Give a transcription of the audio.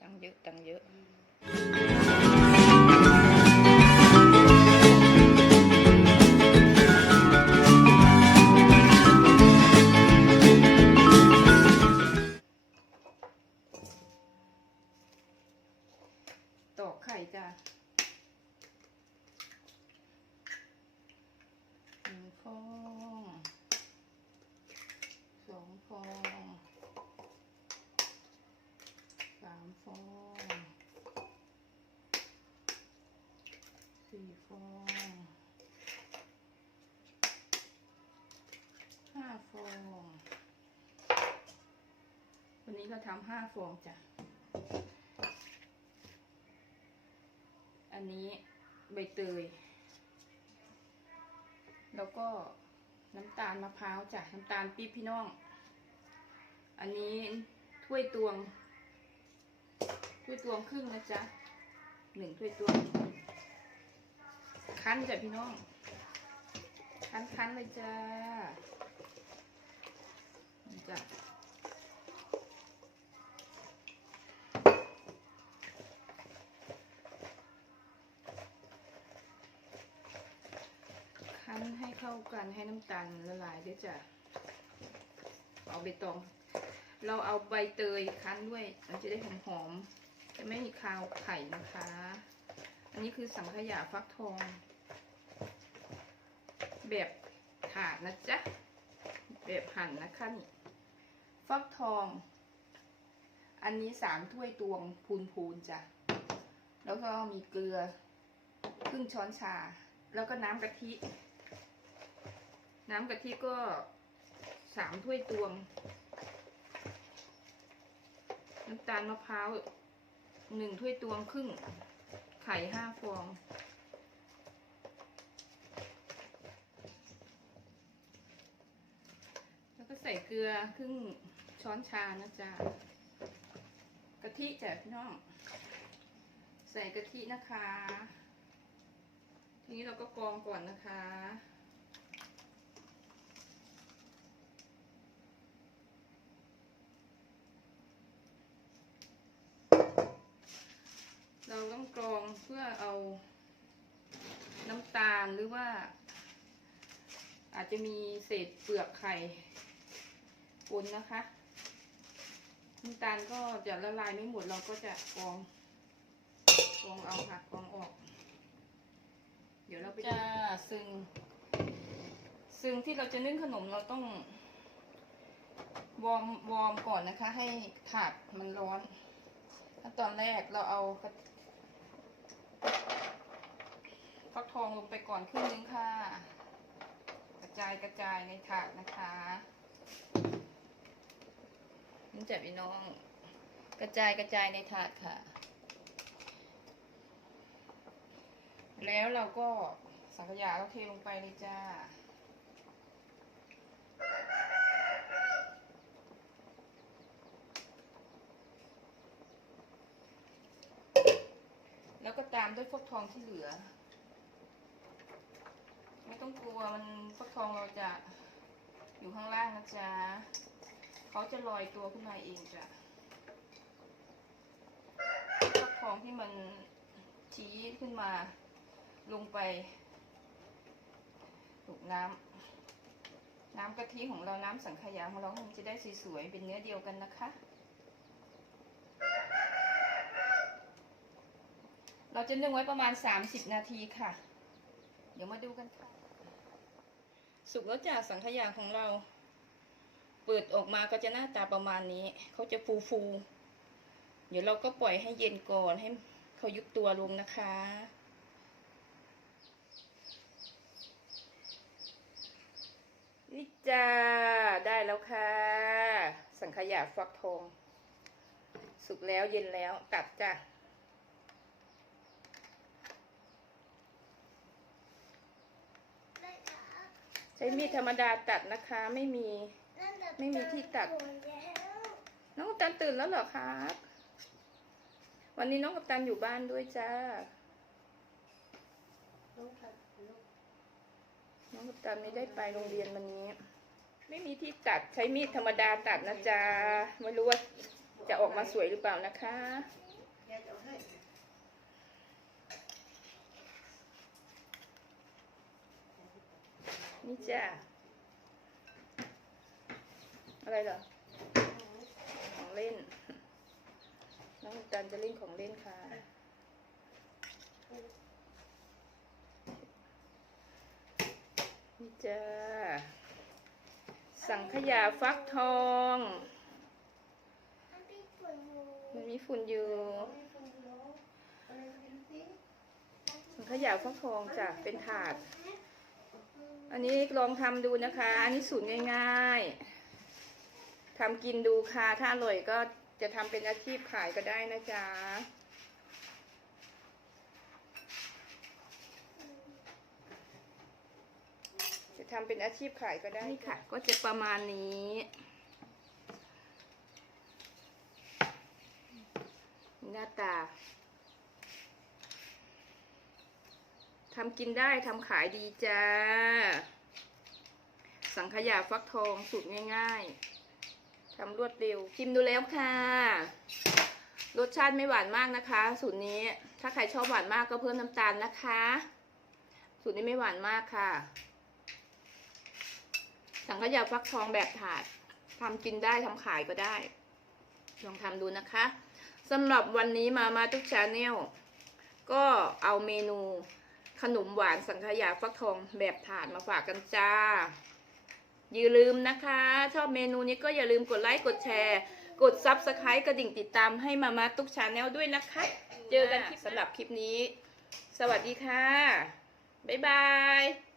ตังเยอะตังเยอะ สี่ฟองห้าฟอง วันนี้เราทำห้าฟองจ้ะ อันนี้ใบเตย แล้วก็น้ำตาลมะพร้าวจ้ะ น้ำตาลปี๊บพี่น้อง อันนี้ถ้วยตวง ถ้วยตวงครึ่งนะจ๊ะหนึ่งถ้วยตวง คั้นจ้ะพี่น้อง คั้นคั้นเลยจ้าจ้ะคั้นให้เข้ากันให้น้ำตาลละลายด้วยจ้ะ เอาใบตอง เราเอาใบเตยคั้นด้วย มันจะได้หอมหอมๆจะไม่มีคาวไข่นะคะ อันนี้คือสังขยาฟักทอง แบบถาดนะจ๊ะ แบบหั่นนะคะนี่ฟักทอง อันนี้สามถ้วยตวงพูนๆจ้ะ แล้วก็มีเกลือครึ่งช้อนชา แล้วก็น้ำกะทิ น้ำกะทิก็สามถ้วยตวง น้ำตาลมะพร้าวหนึ่งถ้วยตวงครึ่ง ไข่ห้าฟอง แล้วก็ใส่เกลือครึ่งช้อนชานะจ๊ะกะทิจ้ะพี่น้อง ใส่กะทินะคะ ทีนี้เราก็กรองก่อนนะคะเราต้องกรองเพื่อเอาน้ำตาลหรือว่า อาจจะมีเศษเปลือกไข่ ปนนะคะน้ำตาลก็จะละลายไม่หมดเราก็จะกรองกรองเอาค่ะกรองออก เดี๋ยวเราไปจะซึ่ง ซึ่งที่เราจะนึ่งขนมเราต้องวอร์มวอร์มก่อนนะคะ ให้ถาดมันร้อนขั้นตอนแรกเราเอากระฟักทองลงไปก่อนครึ่งนึงค่ะ กระจายกระจายในถาดนะคะ นี่จับพี่น้อง กระจายกระจายในถาดค่ะ แล้วเราก็สังขยาเราเทลงไปเลยจ้าแล้วก็ตามด้วยฟักทองที่เหลือ ไม่ต้องกลัวมันฟักทองเราจะอยู่ข้างล่างนะจ๊ะ เขาจะลอยตัวขึ้นมาเองจ้ะฟักทองที่มันชี้ขึ้นมาลงไปถูกน้ำน้ำกะทิของเราน้ำสังขยาของเรามันจะได้สวยๆเป็นเนื้อเดียวกันนะคะ เราจะนึ่งไว้ประมาณ 30 นาทีค่ะ เดี๋ยวมาดูกันค่ะ สุกแล้วจากสังขยาของเรา เปิดออกมาก็จะหน้าตาประมาณนี้ เขาจะฟูฟูๆเดี๋ยวเราก็ปล่อยให้เย็นก่อนให้เขายุบตัวลงนะคะ นี่จ้า ได้แล้วค่ะ สังขยาฟักทอง สุกแล้วเย็นแล้วกลับจ้ะใช้มีดธรรมดาตัดนะคะไม่มี ไม่มีที่ตัด น้องกัปตันตื่นแล้วเหรอครับ วันนี้น้องกัปตันอยู่บ้านด้วยจ้า น้องกัปตันไม่ได้ไปโรงเรียนวันนี้ ไม่มีที่ตัดใช้มีดธรรมดาตัดนะจ๊ะไม่รู้ว่าจะออกมาสวยหรือเปล่านะคะยายจะเอาให้นี่จ้ะ อะไรเหรอของเล่น น้องน้ำตันจะเล่นของเล่นค่ะ นี่จ้า สังขยาฟักทอง มันมีฝุ่นอยู่อะไรกินสิสังขยาฟักทองจ้ะเป็นถาด อันนี้ลองทำดูนะคะ อันนี้สูตรง่าย ๆ ทำกินดูค่ะ ถ้าอร่อยก็จะทำเป็นอาชีพขายก็ได้นะจ๊ะจะทำเป็นอาชีพขายก็ได้ค่ะ ก็จะประมาณนี้ หน้าตาทำกินได้ทำขายดีจ้า สังขยาฟักทองสูตรง่าย ๆ ทำรวดเร็วชิมดูแล้วค่ะ รสชาติไม่หวานมากนะคะ สูตรนี้ถ้าใครชอบหวานมากก็เพิ่มน้ำตาลนะคะ สูตรนี้ไม่หวานมากค่ะ สังขยาฟักทองแบบถาดทำกินได้ทำขายก็ได้ ลองทำดูนะคะสำหรับวันนี้มามาทุกชาแนลก็เอาเมนูขนมหวานสังขยาฟักทองแบบถาดมาฝากกันจ้า อย่าลืมนะคะ ชอบเมนูนี้ก็อย่าลืมกดไลค์กดแชร์ กดซับสไครต์กระดิ่งติดตามให้มามาทุกชาแนลด้วยนะคะ เจอกันสำหรับคลิปนี้ สวัสดีค่ะ บ๊ายบาย